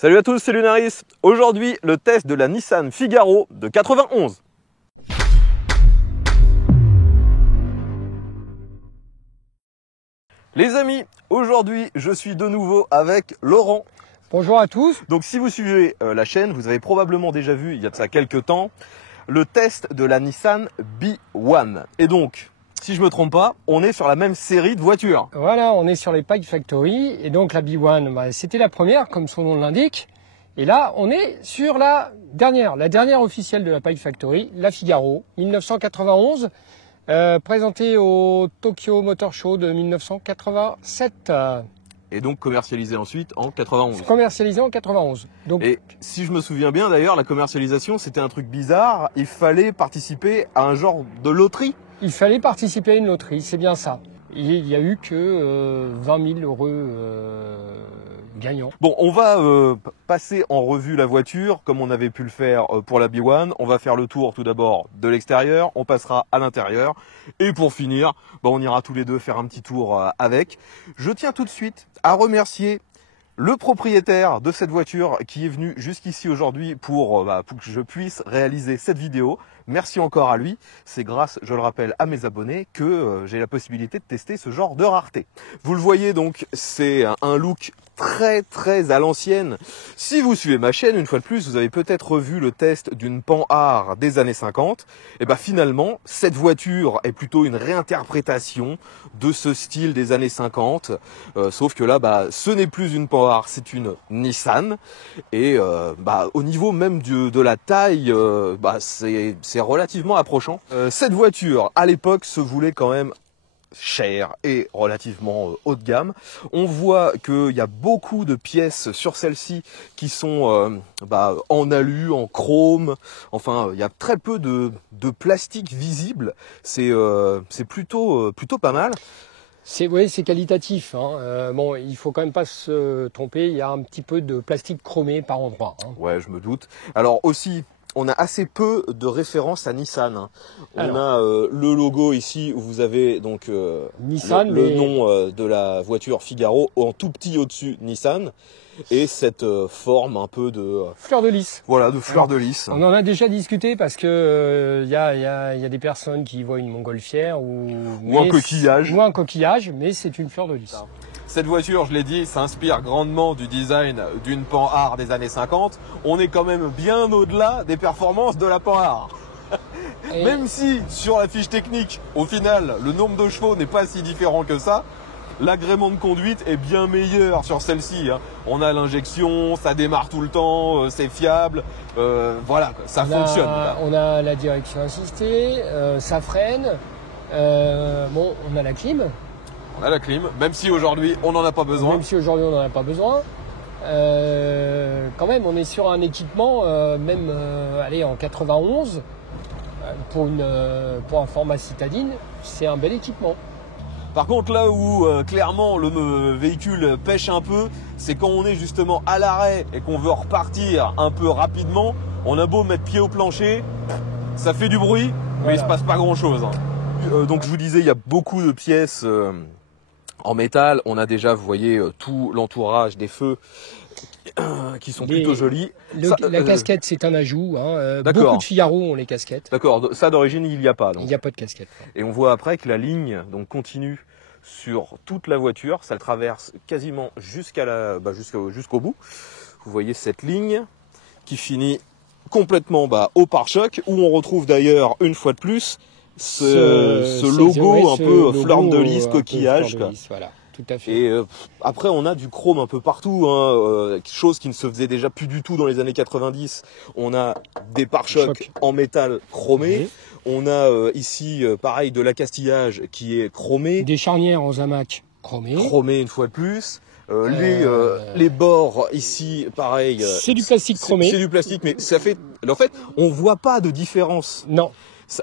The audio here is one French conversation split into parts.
Salut à tous, c'est Lunaris. Aujourd'hui, le test de la Nissan Figaro de 91. Les amis, aujourd'hui, je suis de nouveau avec Laurent. Bonjour à tous. Donc si vous suivez la chaîne, vous avez probablement déjà vu, il y a de ça quelques temps, le test de la Nissan B1. Et donc, si je me trompe pas, on est sur la même série de voitures. Voilà, on est sur les Pike Factory et donc la B1, c'était la première comme son nom l'indique. Et là, on est sur la dernière officielle de la Pike Factory, la Figaro, 1991, présentée au Tokyo Motor Show de 1987. Et donc commercialisée ensuite en 91. Commercialisée en 91. Donc, et si je me souviens bien d'ailleurs, la commercialisation c'était un truc bizarre, il fallait participer à un genre de loterie. Il fallait participer à une loterie, c'est bien ça. Il n'y a eu que 20 000 heureux gagnants. Bon, on va passer en revue la voiture comme on avait pu le faire pour la B1. On va faire le tour tout d'abord de l'extérieur, on passera à l'intérieur. Et pour finir, on ira tous les deux faire un petit tour avec. Je tiens tout de suite à remercier le propriétaire de cette voiture qui est venu jusqu'ici aujourd'hui pour que je puisse réaliser cette vidéo. Merci encore à lui. C'est grâce, je le rappelle, à mes abonnés que j'ai la possibilité de tester ce genre de rareté. Vous le voyez donc, c'est un look très à l'ancienne. Si vous suivez ma chaîne, une fois de plus, vous avez peut-être revu le test d'une Panhard des années 50. Et finalement, cette voiture est plutôt une réinterprétation de ce style des années 50. Sauf que là, ce n'est plus une Panhard, c'est une Nissan. Et au niveau même de la taille, c'est relativement approchant. Cette voiture, à l'époque, se voulait quand même cher et relativement haut de gamme. On voit qu'il y a beaucoup de pièces sur celle-ci qui sont en alu, en chrome. Enfin, il y a très peu de plastique visible. C'est plutôt pas mal. C'est qualitatif. Bon, il faut quand même pas se tromper. Il y a un petit peu de plastique chromé par endroit. Ouais, je me doute. Alors aussi, on a assez peu de références à Nissan. On a le logo ici où vous avez donc Nissan, le nom de la voiture Figaro en tout petit au-dessus Nissan et cette forme un peu de fleur de lys. Voilà, de fleur de lys. On en a déjà discuté parce que y a des personnes qui voient une montgolfière ou un coquillage. Ou un coquillage, mais c'est une fleur de lys. Cette voiture, je l'ai dit, s'inspire grandement du design d'une Panhard des années 50. On est quand même bien au-delà des performances de la Panhard. Même si, sur la fiche technique, au final, le nombre de chevaux n'est pas si différent que ça, l'agrément de conduite est bien meilleur sur celle-ci. On a l'injection, ça démarre tout le temps, c'est fiable, voilà, ça fonctionne. On a la direction assistée, ça freine, on a la clim. On a la clim, même si aujourd'hui on n'en a pas besoin. Même si aujourd'hui on n'en a pas besoin. Quand même, on est sur un équipement, en 91, pour un format citadine, c'est un bel équipement. Par contre, là où clairement le véhicule pêche un peu, c'est quand on est justement à l'arrêt et qu'on veut repartir un peu rapidement. On a beau mettre pied au plancher, ça fait du bruit, mais il se passe pas grand-chose. Donc je vous disais, il y a beaucoup de pièces en métal. On a déjà, vous voyez, tout l'entourage des feux qui sont plutôt jolis. La casquette, c'est un ajout. Beaucoup de Figaro ont les casquettes. D'accord, ça d'origine, il n'y a pas. Donc. Il n'y a pas de casquette. Et on voit après que la ligne continue sur toute la voiture. Ça le traverse quasiment jusqu'au bout. Vous voyez cette ligne qui finit complètement au pare-choc, où on retrouve d'ailleurs, une fois de plus, ce logo un peu fleur de lys, coquillage. Voilà, tout à fait. Et après, on a du chrome un peu partout, chose qui ne se faisait déjà plus du tout dans les années 90. On a des pare-chocs en métal chromé. On a ici, pareil, de l'accastillage qui est chromé. Des charnières en Zamac chromé. Chromé une fois de plus. Les bords ici, pareil. C'est du plastique chromé. C'est du plastique, mais ça fait. En fait, on voit pas de différence. Non.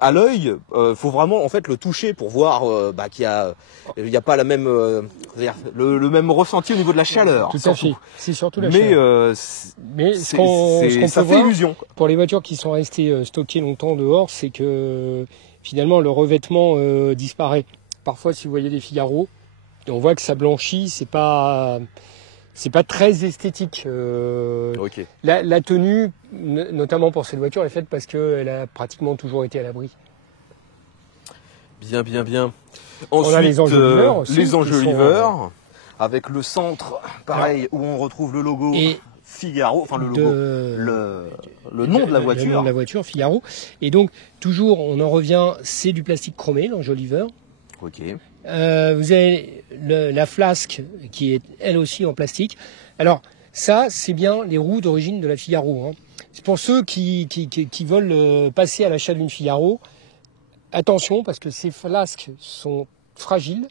À l'œil, faut vraiment le toucher pour voir qu'il y a pas la même le même ressenti au niveau de la chaleur. Tout à fait. C'est surtout la chaleur. Mais ça fait illusion. Pour les voitures qui sont restées stockées longtemps dehors, c'est que finalement le revêtement disparaît. Parfois, si vous voyez des Figaro, on voit que ça blanchit. C'est pas c'est pas très esthétique. Ok. La tenue, notamment pour cette voiture, est faite parce qu'elle a pratiquement toujours été à l'abri. Bien, bien, bien. On a les enjoliveurs aussi, les qui enjoliveurs, avec le centre, pareil, où on retrouve le logo Et Figaro, enfin le logo, le nom de la voiture. Le nom de la voiture, Figaro. Et donc, toujours, on en revient, c'est du plastique chromé, l'enjoliveur. Ok. Vous avez la flasque qui est elle aussi en plastique. Alors ça, c'est bien les roues d'origine de la Figaro. Hein. C'est pour ceux qui veulent passer à l'achat d'une Figaro. Attention parce que ces flasques sont fragiles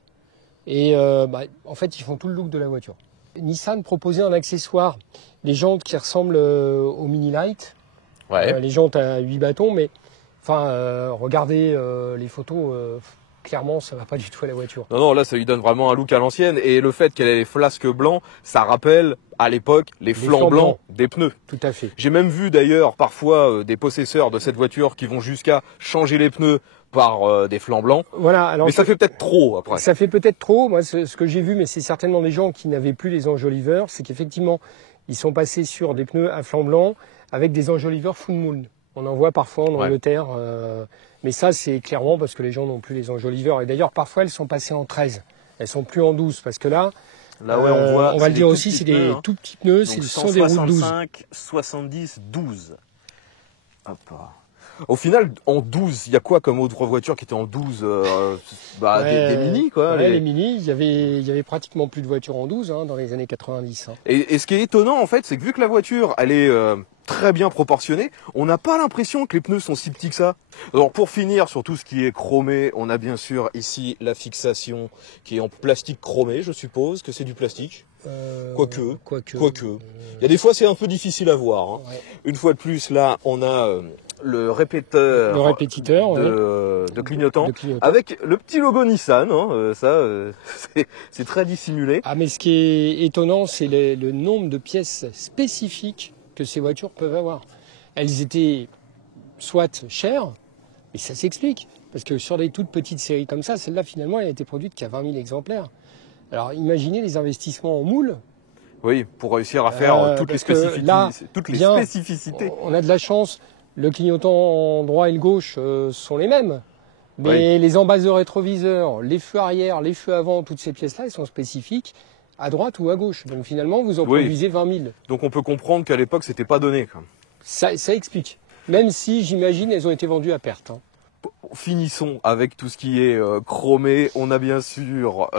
et en fait ils font tout le look de la voiture. Nissan proposait un accessoire, les jantes qui ressemblent au Mini Light, Ouais. les jantes à 8 bâtons, mais enfin regardez les photos. Clairement, ça va pas du tout à la voiture. Non, non, là, ça lui donne vraiment un look à l'ancienne. Et le fait qu'elle ait les flasques blancs, ça rappelle, à l'époque, les flancs blancs des pneus. Tout à fait. J'ai même vu d'ailleurs, parfois, des possesseurs de cette voiture qui vont jusqu'à changer les pneus par des flancs blancs. Voilà. Alors mais ça fait peut-être trop, après. Ça fait peut-être trop. Moi, ce que j'ai vu, mais c'est certainement des gens qui n'avaient plus les enjoliveurs, c'est qu'effectivement, ils sont passés sur des pneus à flanc blanc avec des enjoliveurs full moon. On en voit parfois en Angleterre. Mais ça, c'est clairement parce que les gens n'ont plus les enjoliveurs. Et d'ailleurs, parfois, elles sont passées en 13. Elles sont plus en 12. Parce que là, ouais, on va le dire aussi, c'est des tout petits pneus. Ce sont des roues de 12. 70, 12. Hop. Au final, en 12, il y a quoi comme autre voiture qui était en 12 des mini, quoi. Ouais, les mini, il y avait pratiquement plus de voitures en 12 dans les années 90. Hein. Et ce qui est étonnant, en fait, c'est que vu que la voiture, elle est très bien proportionnée, on n'a pas l'impression que les pneus sont si petits que ça. Alors, pour finir sur tout ce qui est chromé, on a bien sûr ici la fixation qui est en plastique chromé, je suppose que c'est du plastique. Quoique. Il y a des fois, c'est un peu difficile à voir. Hein. Ouais. Une fois de plus, là, on a le répétiteur de clignotant avec le petit logo Nissan. Hein, c'est très dissimulé. Ah, mais ce qui est étonnant, c'est le nombre de pièces spécifiques que ces voitures peuvent avoir. Elles étaient soit chères, mais ça s'explique. Parce que sur des toutes petites séries comme ça, celle-là, finalement, elle a été produite qu'à 20 000 exemplaires. Alors, imaginez les investissements en moule. Oui, pour réussir à faire toutes les spécificités. On a de la chance. Le clignotant droit et le gauche sont les mêmes. Mais les embasses de rétroviseur, les feux arrière, les feux avant, toutes ces pièces-là, elles sont spécifiques à droite ou à gauche. Donc finalement, vous en produisez 20 000. Donc on peut comprendre qu'à l'époque, c'était pas donné. Quoi. Ça explique. Même si, j'imagine, elles ont été vendues à perte. Hein. Finissons avec tout ce qui est chromé. On a bien sûr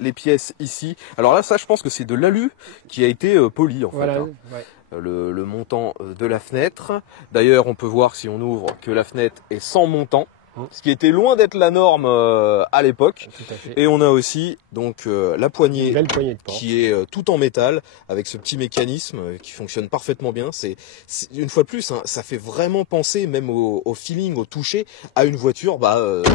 les pièces ici. Alors là, ça, je pense que c'est de l'alu qui a été poli en fait. Hein. Ouais. Le montant de la fenêtre. D'ailleurs, on peut voir si on ouvre que la fenêtre est sans montant. Ce qui était loin d'être la norme à l'époque. Et on a aussi donc la poignée de porte qui est tout en métal avec ce petit mécanisme qui fonctionne parfaitement bien. C'est une fois de plus, hein, ça fait vraiment penser même au feeling, au toucher à une voiture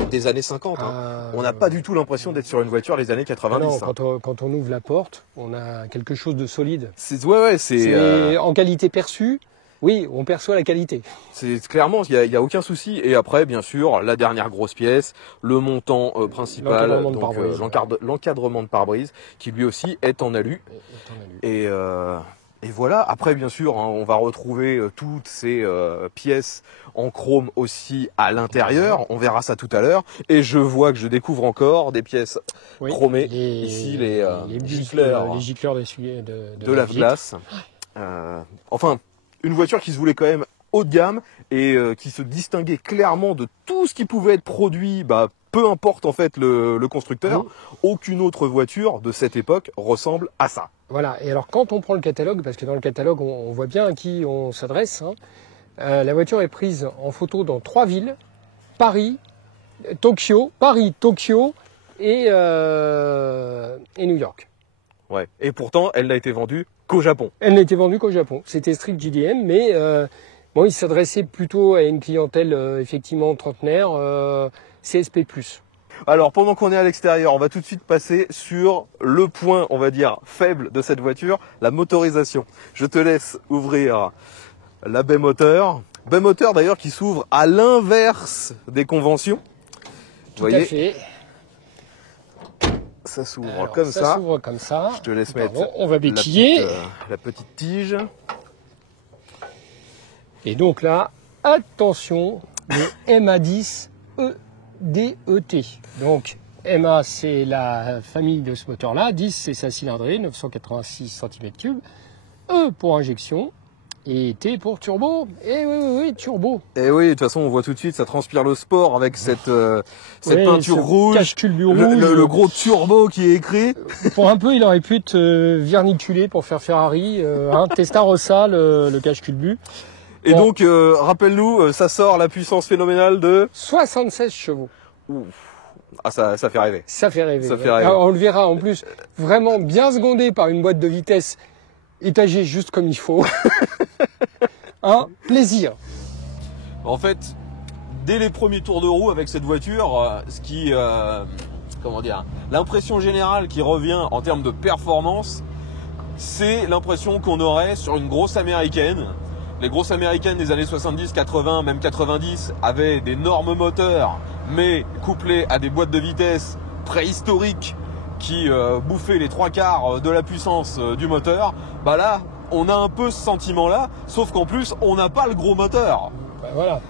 des années 50. Hein. On n'a pas du tout l'impression d'être sur une voiture des années 90. Non, quand on ouvre la porte, on a quelque chose de solide. C'est en qualité perçue. Oui, on perçoit la qualité. C'est clairement, il y a aucun souci. Et après, bien sûr, la dernière grosse pièce, le montant principal, l'encadrement de pare-brise, qui lui aussi est en alu. Et voilà. Après, bien sûr, hein, on va retrouver toutes ces pièces en chrome aussi à l'intérieur. On verra ça tout à l'heure. Et je vois que je découvre encore des pièces chromées. Ici, les gicleurs de lave-glace. Enfin. Une voiture qui se voulait quand même haut de gamme et qui se distinguait clairement de tout ce qui pouvait être produit, peu importe en fait le constructeur. Aucune autre voiture de cette époque ressemble à ça. Voilà, et alors quand on prend le catalogue, parce que dans le catalogue on voit bien à qui on s'adresse, hein, la voiture est prise en photo dans 3 villes, Paris, Tokyo et New York. Ouais. Et pourtant, elle n'a été vendue qu'au Japon. Elle n'a été vendue qu'au Japon. C'était strict JDM, mais il s'adressait plutôt à une clientèle effectivement trentenaire, CSP+. Alors, pendant qu'on est à l'extérieur, on va tout de suite passer sur le point, on va dire, faible de cette voiture, la motorisation. Je te laisse ouvrir la baie moteur. Baie moteur d'ailleurs qui s'ouvre à l'inverse des conventions. Tout à fait. ça s'ouvre Alors, comme ça. Ça s'ouvre comme ça. Je te laisse Pardon, mettre on va béquiller. la petite tige. Et donc là, attention, le MA10 EDET. Donc MA, c'est la famille de ce moteur-là. 10, c'est sa cylindrée, 986 cm3. E pour injection. Et T pour turbo. Et oui, turbo. Et oui, de toute façon, on voit tout de suite, ça transpire le sport avec cette peinture rouge. Cache-culbut rouge. Le gros turbo qui est écrit. Pour un peu, il aurait pu être verniculé pour faire Ferrari. Testarossa, le cache-culbut. Et Bon. donc, rappelle-nous, ça sort la puissance phénoménale de... 76 chevaux. Ouf. Ah, ça fait rêver. Ça fait rêver. Ça fait rêver. Alors, on le verra en plus, vraiment bien secondé par une boîte de vitesse étagée juste comme il faut. Un plaisir. En fait, dès les premiers tours de roue avec cette voiture, l'impression générale qui revient en termes de performance, c'est l'impression qu'on aurait sur une grosse américaine. Les grosses américaines des années 70, 80, même 90 avaient d'énormes moteurs, mais couplés à des boîtes de vitesse préhistoriques qui bouffaient les 3/4 de la puissance du moteur. Bah là, on a un peu ce sentiment-là, sauf qu'en plus, on n'a pas le gros moteur. Ben voilà.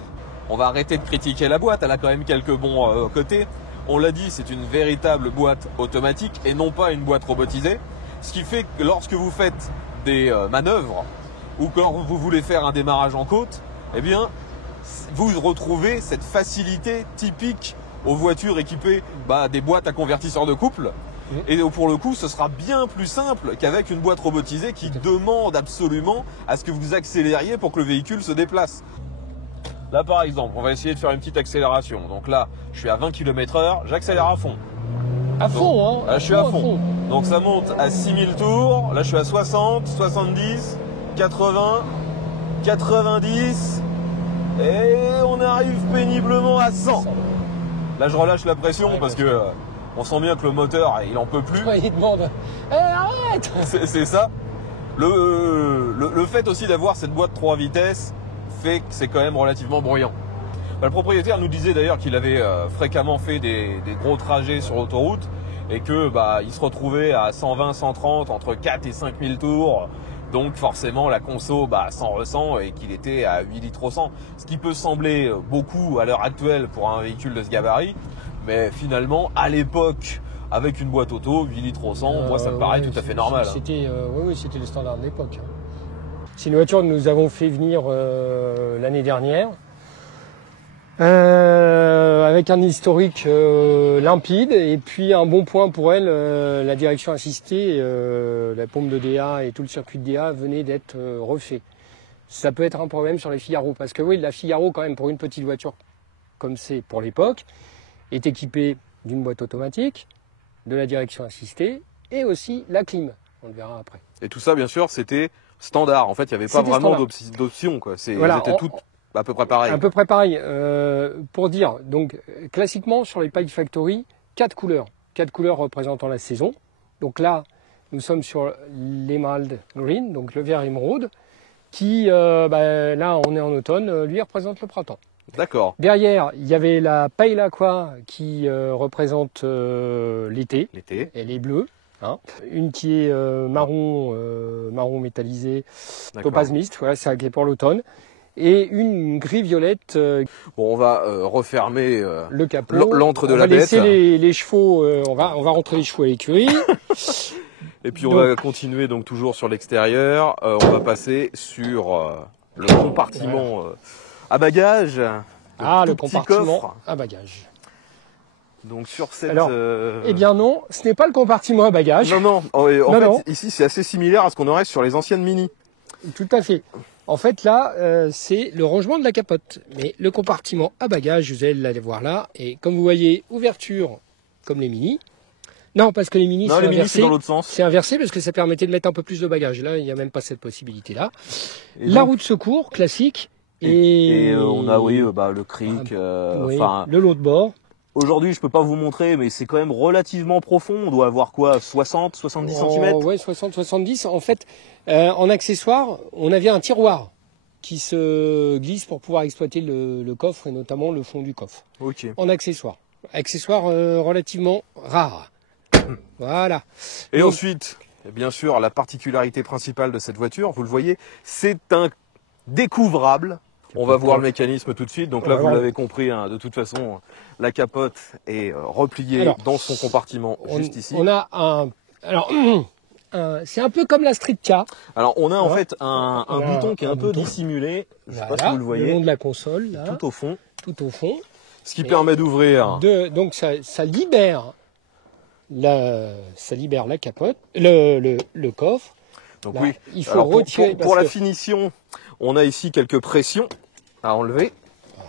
On va arrêter de critiquer la boîte, elle a quand même quelques bons côtés. On l'a dit, c'est une véritable boîte automatique et non pas une boîte robotisée. Ce qui fait que lorsque vous faites des manœuvres ou quand vous voulez faire un démarrage en côte, eh bien, vous retrouvez cette facilité typique aux voitures équipées des boîtes à convertisseurs de couple. Et pour le coup, ce sera bien plus simple qu'avec une boîte robotisée qui demande absolument à ce que vous accélériez pour que le véhicule se déplace. Là, par exemple, on va essayer de faire une petite accélération. Donc là, je suis à 20 km/h, j'accélère à fond. À fond, hein. Là, je suis à fond. Donc ça monte à 6000 tours. Là, je suis à 60, 70, 80, 90. Et on arrive péniblement à 100. Là, je relâche la pression parce que on sent bien que le moteur, il en peut plus. Ouais, il demande. Arrête. C'est ça. Le fait aussi d'avoir cette boîte 3 vitesses fait que c'est quand même relativement bruyant. Le propriétaire nous disait d'ailleurs qu'il avait fréquemment fait des gros trajets sur l'autoroute et que il se retrouvait à 120, 130, entre 4 et 5000 tours. Donc forcément la conso s'en ressent et qu'il était à 8 litres au 100. Ce qui peut sembler beaucoup à l'heure actuelle pour un véhicule de ce gabarit. Mais finalement, à l'époque, avec une boîte auto, 8 litres au 100, moi ça me paraît tout à fait normal. C'était c'était le standard de l'époque. C'est une voiture que nous avons fait venir l'année dernière, avec un historique limpide, et puis un bon point pour elle, la direction assistée, la pompe de DA et tout le circuit de DA venait d'être refait. Ça peut être un problème sur les Figaro, parce que oui, la Figaro quand même pour une petite voiture comme c'est pour l'époque, est équipé d'une boîte automatique, de la direction assistée et aussi la clim. On le verra après. Et tout ça, bien sûr, c'était standard. En fait, il n'y avait pas vraiment d'options. Voilà, elles étaient toutes à peu près pareilles. À peu près pareil. Pour dire, donc classiquement sur les Pipe Factory, 4 couleurs. 4 couleurs représentant la saison. Donc là, nous sommes sur l'Emerald Green, donc le vert émeraude, qui, là, on est en automne, lui représente le printemps. D'accord. Derrière, il y avait la Pale Aqua qui représente l'été. L'été. Elle est bleue. Hein. Une qui est marron métallisé, topaz mist, voilà, c'est pour l'automne. Et une gris violette. Bon, on va refermer le capot. L'antre de la bête. On va laisser les chevaux, on va rentrer les chevaux à l'écurie. Et puis on va continuer donc toujours sur l'extérieur. On va passer sur le compartiment à bagages. Le compartiment coffre. à bagages. Donc sur cette... Alors, eh bien non, ce n'est pas le compartiment à bagages. Non. En fait, ici c'est assez similaire à ce qu'on aurait sur les anciennes Mini. Tout à fait. En fait, là, c'est le rangement de la capote. Mais le compartiment à bagages, vous allez l'aller voir là. Et comme vous voyez, ouverture comme les Mini. Non, parce que les Mini, c'est inversé. C'est dans l'autre sens. C'est inversé parce que ça permettait de mettre un peu plus de bagages. Là, il n'y a même pas cette possibilité-là. La roue de secours, classique. Et on a, le cric. Le lot de bord. Aujourd'hui, je peux pas vous montrer, mais c'est quand même relativement profond. On doit avoir quoi, 60, 70 cm? Oui, 60, 70. En fait, en accessoire, on avait un tiroir qui se glisse pour pouvoir exploiter le coffre et notamment le fond du coffre. Ok. En accessoire. Accessoire relativement rare. Voilà. Et Donc, ensuite, bien sûr, la particularité principale de cette voiture, vous le voyez, c'est un découvrable. On va voir le mécanisme tout de suite. Donc là, vous l'avez compris, hein, de toute façon, la capote est repliée dans son compartiment juste ici. On a un... Alors, c'est un peu comme la Street Car. Alors, on a en fait un bouton qui est un peu dissimulé. Je ne sais pas si vous le voyez. Le long de la console, là. Tout au fond. Tout au fond. Ce qui permet d'ouvrir. Donc, ça libère la capote, le coffre. Donc là, oui, il faut alors, retirer. Pour la finition, on a ici quelques pressions à enlever.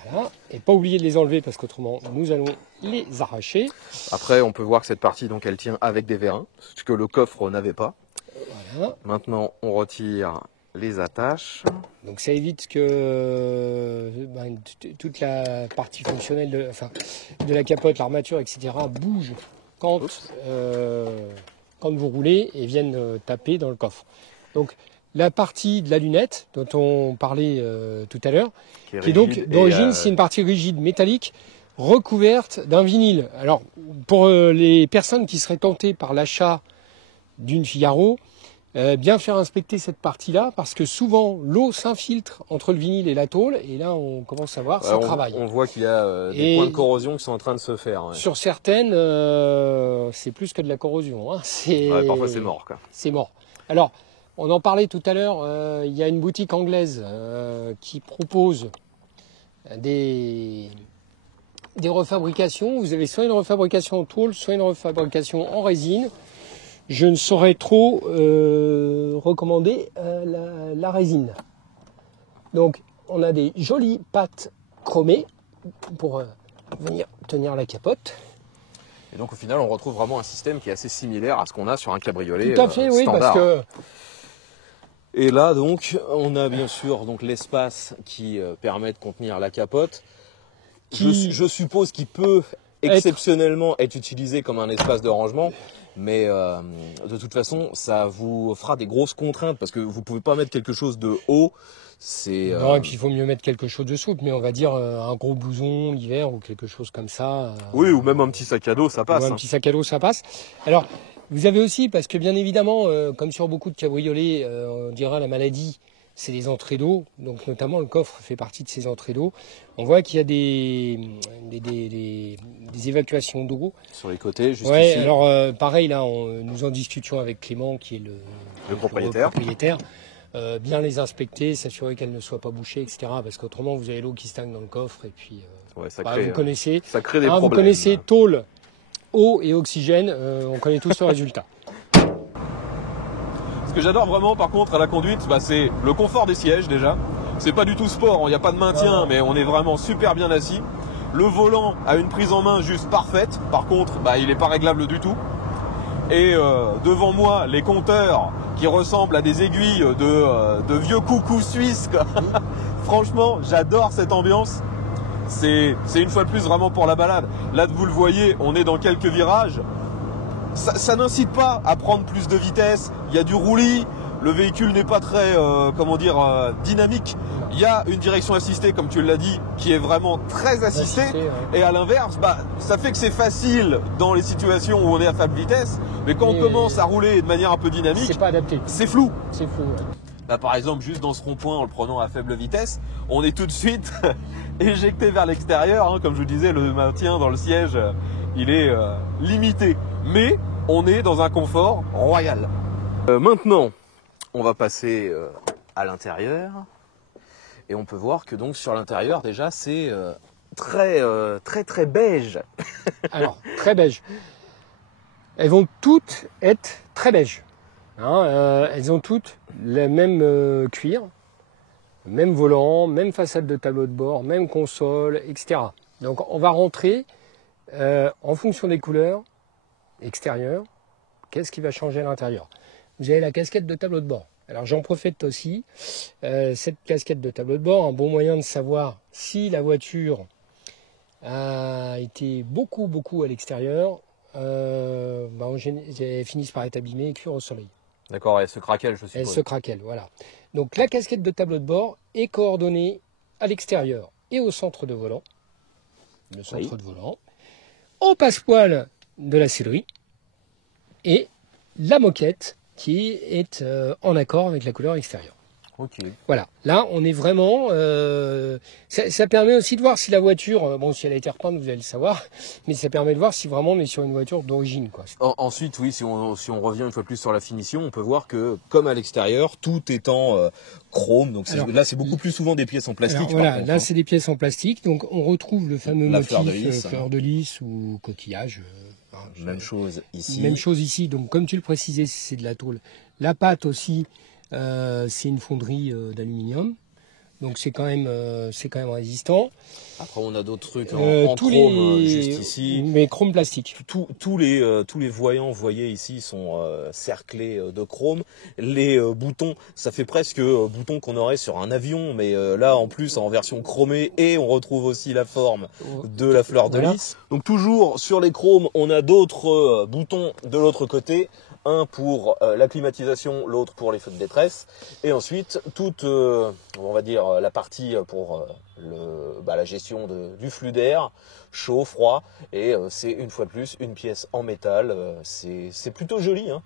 Voilà. Et pas oublier de les enlever parce qu'autrement, nous allons les arracher. Après, on peut voir que cette partie, donc, elle tient avec des vérins, ce que le coffre n'avait pas. Voilà. Maintenant, on retire les attaches. Donc ça évite que toute la partie fonctionnelle de la capote, l'armature, etc. bouge quand vous roulez et viennent taper dans le coffre. Donc la partie de la lunette dont on parlait tout à l'heure, qui est donc d'origine, c'est une partie rigide métallique recouverte d'un vinyle. Alors pour les personnes qui seraient tentées par l'achat d'une Figaro, bien faire inspecter cette partie-là parce que souvent l'eau s'infiltre entre le vinyle et la tôle et là on commence à voir ça travaille. On voit qu'il y a des points de corrosion qui sont en train de se faire. Ouais. Sur certaines, c'est plus que de la corrosion. Hein. Parfois c'est mort. C'est mort. Alors, on en parlait tout à l'heure, il y a une boutique anglaise qui propose des refabrications. Vous avez soit une refabrication en tôle, soit une refabrication en résine. Je ne saurais trop recommander la résine. Donc, on a des jolies pattes chromées pour venir tenir la capote. Et donc, au final, on retrouve vraiment un système qui est assez similaire à ce qu'on a sur un cabriolet tout à fait, oui, standard. parce que... Et là, donc, on a bien sûr l'espace qui permet de contenir la capote. Je suppose qu'il peut exceptionnellement être utilisé comme un espace de rangement. Mais de toute façon, ça vous fera des grosses contraintes parce que vous ne pouvez pas mettre quelque chose de haut. Non, et puis il faut mieux mettre quelque chose de souple, mais on va dire un gros blouson l'hiver ou quelque chose comme ça. Oui, ou même un petit sac à dos, ça passe. Un petit sac à dos, ça passe. Alors, vous avez aussi, parce que bien évidemment, comme sur beaucoup de cabriolets, on dira la maladie, c'est les entrées d'eau. Donc notamment le coffre fait partie de ces entrées d'eau. On voit qu'il y a des évacuations d'eau. Sur les côtés, juste ouais, ici. Alors pareil, là, nous en discutions avec Clément, qui est le propriétaire. Bien les inspecter, s'assurer qu'elles ne soient pas bouchées, etc. Parce qu'autrement, vous avez l'eau qui stagne dans le coffre. Et puis, vous connaissez, ça crée des problèmes. Vous connaissez tôle, eau et oxygène. On connaît tous le résultat. Ce que j'adore vraiment, par contre, à la conduite, c'est le confort des sièges déjà. C'est pas du tout sport, il n'y a pas de maintien, mais on est vraiment super bien assis. Le volant a une prise en main juste parfaite. Par contre, il n'est pas réglable du tout. Et devant moi, les compteurs qui ressemblent à des aiguilles de vieux coucous suisses. Franchement, j'adore cette ambiance. C'est une fois de plus vraiment pour la balade. Là, vous le voyez, on est dans quelques virages. Ça n'incite pas à prendre plus de vitesse. Il y a du roulis. Le véhicule n'est pas très, dynamique. Il y a une direction assistée, comme tu l'as dit, qui est vraiment très assistée. Et à l'inverse, ça fait que c'est facile dans les situations où on est à faible vitesse. Mais quand on commence à rouler de manière un peu dynamique, c'est pas adapté. C'est flou. C'est flou. Ouais. Là, par exemple, juste dans ce rond-point, en le prenant à faible vitesse, on est tout de suite éjecté vers l'extérieur. Hein. Comme je vous disais, le maintien dans le siège, il est limité. Mais on est dans un confort royal. Maintenant, on va passer à l'intérieur. Et on peut voir que donc sur l'intérieur, déjà, c'est très beige. Alors, très beige. Elles vont toutes être très beige. Elles ont toutes le même cuir, même volant, même façade de tableau de bord, même console, etc. Donc on va rentrer en fonction des couleurs extérieures. Qu'est-ce qui va changer à l'intérieur? Vous avez la casquette de tableau de bord. Alors j'en profite aussi, cette casquette de tableau de bord, un bon moyen de savoir si la voiture a été beaucoup à l'extérieur. Elles finissent par être abîmées et cuire au soleil. D'accord, elle se craquelle, je suppose. Elle se craquelle, voilà. Donc la casquette de tableau de bord est coordonnée à l'extérieur et au centre de volant. Le centre de volant. Au passepoil de la sellerie. et la moquette qui est en accord avec la couleur extérieure. Ok. Voilà, là on est vraiment... ça permet aussi de voir si la voiture, bon si elle a été repeinte vous allez le savoir, mais ça permet de voir si vraiment on est sur une voiture d'origine, quoi. Ensuite, oui, si on revient une fois plus sur la finition, on peut voir que, comme à l'extérieur, tout est en chrome. Donc Alors, là, c'est beaucoup plus souvent des pièces en plastique. Alors, voilà, par contre, là hein. c'est des pièces en plastique, donc on retrouve le fameux La motif fleur de lys, fleur de lys ou coquillage. Même chose ici. Même chose ici, donc comme tu le précisais, c'est de la tôle. La pâte aussi, c'est une fonderie d'aluminium, donc c'est quand même résistant. Après, on a d'autres trucs en chrome juste ici. Mais chrome plastique. Tous les voyants, vous voyez ici, sont cerclés de chrome. Les boutons, ça fait presque boutons qu'on aurait sur un avion, mais là en plus en version chromée, et on retrouve aussi la forme de la fleur de lys. Donc toujours sur les chromes, on a d'autres boutons de l'autre côté. Un pour la climatisation, l'autre pour les feux de détresse, et ensuite toute, on va dire, la partie pour la gestion du flux d'air, chaud, froid, et c'est une fois de plus une pièce en métal, c'est plutôt joli, hein.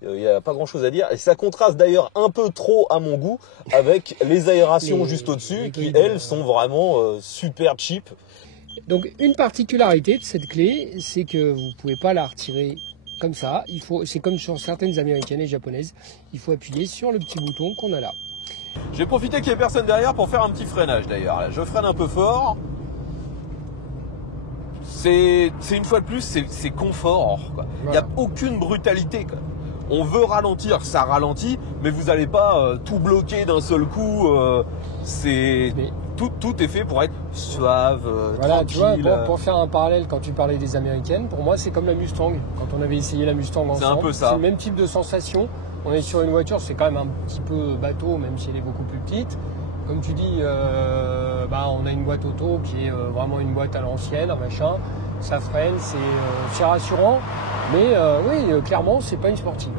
Il n'y a pas grand chose à dire, et ça contraste d'ailleurs un peu trop à mon goût avec les aérations juste au-dessus, qui elles sont vraiment super cheap. Donc une particularité de cette clé, c'est que vous ne pouvez pas la retirer comme ça, c'est comme sur certaines américaines et japonaises, il faut appuyer sur le petit bouton qu'on a là. J'ai profité qu'il n'y ait personne derrière pour faire un petit freinage d'ailleurs. Je freine un peu fort. C'est une fois de plus, c'est confort, quoi. Il n'y a aucune brutalité, quoi. On veut ralentir, ça ralentit, mais vous n'allez pas tout bloquer d'un seul coup. Tout est fait pour être suave, voilà, tranquille. tu vois, pour faire un parallèle, quand tu parlais des américaines, pour moi c'est comme la Mustang. Quand on avait essayé la Mustang ensemble, c'est un peu ça. C'est le même type de sensation. On est sur une voiture, c'est quand même un petit peu bateau, même si elle est beaucoup plus petite. Comme tu dis, on a une boîte auto qui est vraiment une boîte à l'ancienne, machin. Ça freine, c'est rassurant. Mais oui, clairement, c'est pas une sportive.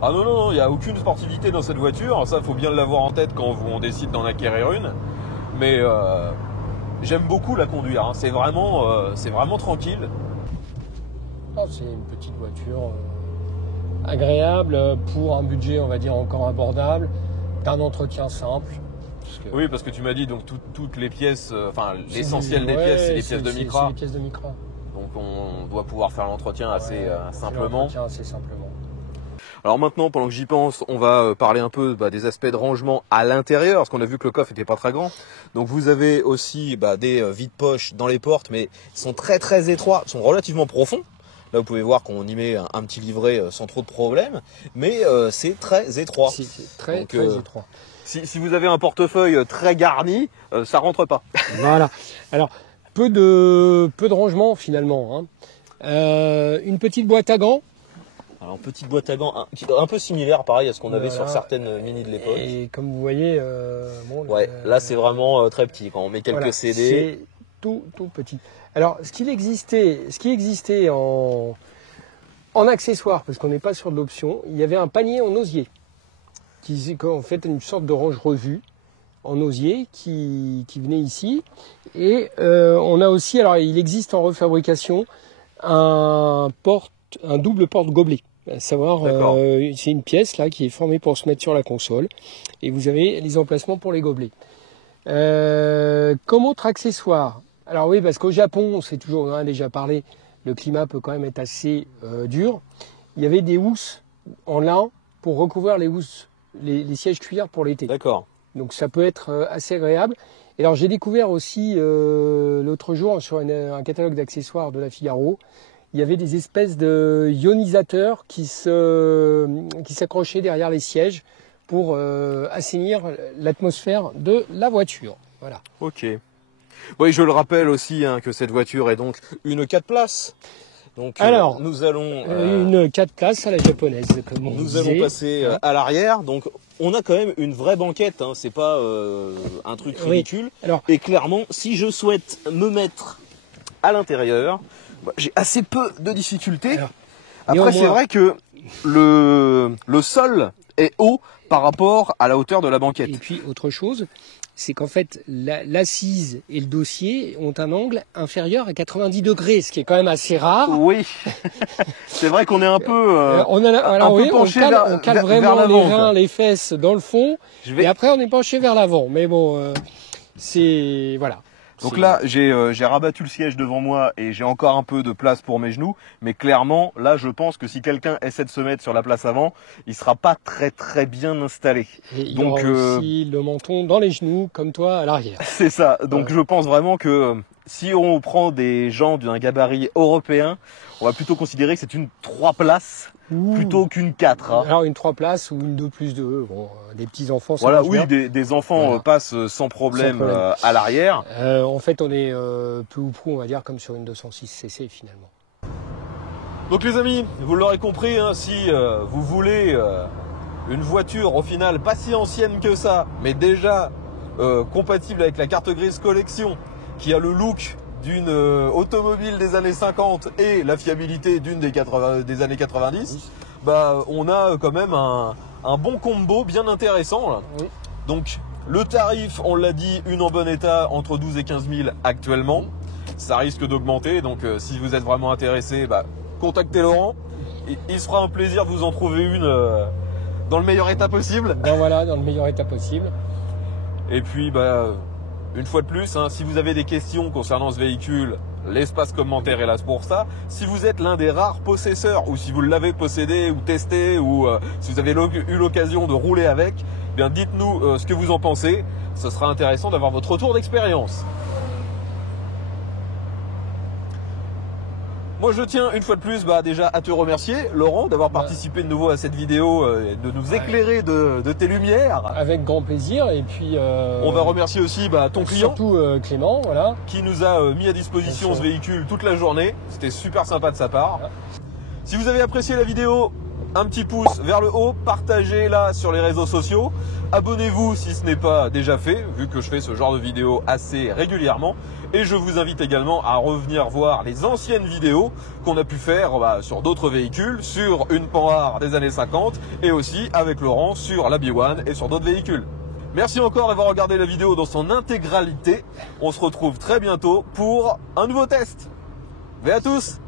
Ah non, il n'y a aucune sportivité dans cette voiture. Ça, faut bien l'avoir en tête quand on décide d'en acquérir une. Mais j'aime beaucoup la conduire, hein. C'est vraiment tranquille. C'est une petite voiture agréable pour un budget, on va dire, encore abordable, d'un entretien simple. Oui, parce que tu m'as dit donc toutes les pièces, l'essentiel des pièces, c'est les pièces de Micra. C'est les pièces de Micra. Donc on doit pouvoir faire l'entretien assez simplement. Alors maintenant, pendant que j'y pense, on va parler un peu des aspects de rangement à l'intérieur, parce qu'on a vu que le coffre n'était pas très grand. Donc vous avez aussi des vides-poches dans les portes, mais ils sont très très étroits, ils sont relativement profonds. Là, vous pouvez voir qu'on y met un petit livret sans trop de problèmes, mais c'est très étroit. C'est très étroit. Si vous avez un portefeuille très garni, ça rentre pas. Voilà. Alors, peu de rangement finalement, hein. Une petite boîte à gants. Alors, petite boîte à gants, un peu similaire, pareil, à ce qu'on avait sur certaines mini de l'époque. Et comme vous voyez, là c'est vraiment très petit. Quand on met quelques CD, c'est tout petit. Alors, ce qui existait en accessoire, parce qu'on n'est pas sur de l'option, il y avait un panier en osier, qui en fait une sorte de range-revue en osier qui venait ici. Et on a aussi, alors il existe en refabrication, un double porte-gobelet. À savoir, c'est une pièce là qui est formée pour se mettre sur la console, et vous avez les emplacements pour les gobelets. Comme autre accessoire, alors oui, parce qu'au Japon, c'est toujours, on en a déjà parlé, le climat peut quand même être assez dur. Il y avait des housses en lin pour recouvrir les housses, les sièges cuir pour l'été. D'accord. Donc ça peut être assez agréable. Et alors j'ai découvert aussi l'autre jour sur un catalogue d'accessoires de la Figaro, il y avait des espèces de ionisateurs qui s'accrochaient derrière les sièges pour assainir l'atmosphère de la voiture. Voilà. Ok. Oui, je le rappelle aussi que cette voiture est donc une 4 places. Donc alors, nous allons une 4 places à la japonaise, comme on disait. Allons passer à l'arrière. Donc on a quand même une vraie banquette. Hein. C'est pas un truc ridicule. Oui. Alors, et clairement, si je souhaite me mettre à l'intérieur, j'ai assez peu de difficultés. Après, c'est vrai que le sol est haut par rapport à la hauteur de la banquette. Et puis autre chose, c'est qu'en fait l'assise et le dossier ont un angle inférieur à 90 degrés, ce qui est quand même assez rare. Oui, c'est vrai qu'on est un peu, on cale vraiment les reins, les fesses dans le fond, et après on est penché vers l'avant. Mais bon, c'est voilà. Donc là, j'ai rabattu le siège devant moi et j'ai encore un peu de place pour mes genoux. Mais clairement, là, je pense que si quelqu'un essaie de se mettre sur la place avant, il sera pas très bien installé. Et il aura aussi le menton dans les genoux, comme toi, à l'arrière. C'est ça. Donc je pense vraiment que si on prend des gens d'un gabarit européen, on va plutôt considérer que c'est une 3 places plutôt qu'une 4. Hein. Alors une 3 places ou une 2+2, bon, des petits enfants. Voilà, oui, des enfants passent sans problème, à l'arrière. En fait, on est peu ou prou, on va dire, comme sur une 206 cc finalement. Donc les amis, vous l'aurez compris, hein, si vous voulez une voiture au final pas si ancienne que ça, mais déjà compatible avec la carte grise collection, qui a le look d'une automobile des années 50 et la fiabilité d'une des années 90, bah on a quand même un bon combo bien intéressant là. Oui. Donc le tarif, on l'a dit, une en bon état entre 12 et 15 000 actuellement. Ça risque d'augmenter, donc si vous êtes vraiment intéressé, bah, contactez Laurent. Il se fera un plaisir de vous en trouver une dans le meilleur état possible. Ben voilà, dans le meilleur état possible. Et puis bah une fois de plus, hein, si vous avez des questions concernant ce véhicule, l'espace commentaire est là pour ça. Si vous êtes l'un des rares possesseurs, ou si vous l'avez possédé ou testé, ou si vous avez eu l'occasion de rouler avec, eh bien dites-nous ce que vous en pensez. Ce sera intéressant d'avoir votre retour d'expérience. Moi je tiens une fois de plus déjà à te remercier Laurent d'avoir participé de nouveau à cette vidéo et de nous éclairer de tes lumières. Avec grand plaisir, et puis on va remercier aussi ton client. Surtout Clément, voilà. Qui nous a mis à disposition ce véhicule toute la journée. C'était super sympa de sa part. Voilà. Si vous avez apprécié la vidéo, un petit pouce vers le haut, partagez-la sur les réseaux sociaux. Abonnez-vous si ce n'est pas déjà fait, vu que je fais ce genre de vidéos assez régulièrement. Et je vous invite également à revenir voir les anciennes vidéos qu'on a pu faire sur d'autres véhicules, sur une Panhard des années 50 et aussi avec Laurent sur la B1 et sur d'autres véhicules. Merci encore d'avoir regardé la vidéo dans son intégralité. On se retrouve très bientôt pour un nouveau test. Bye à tous!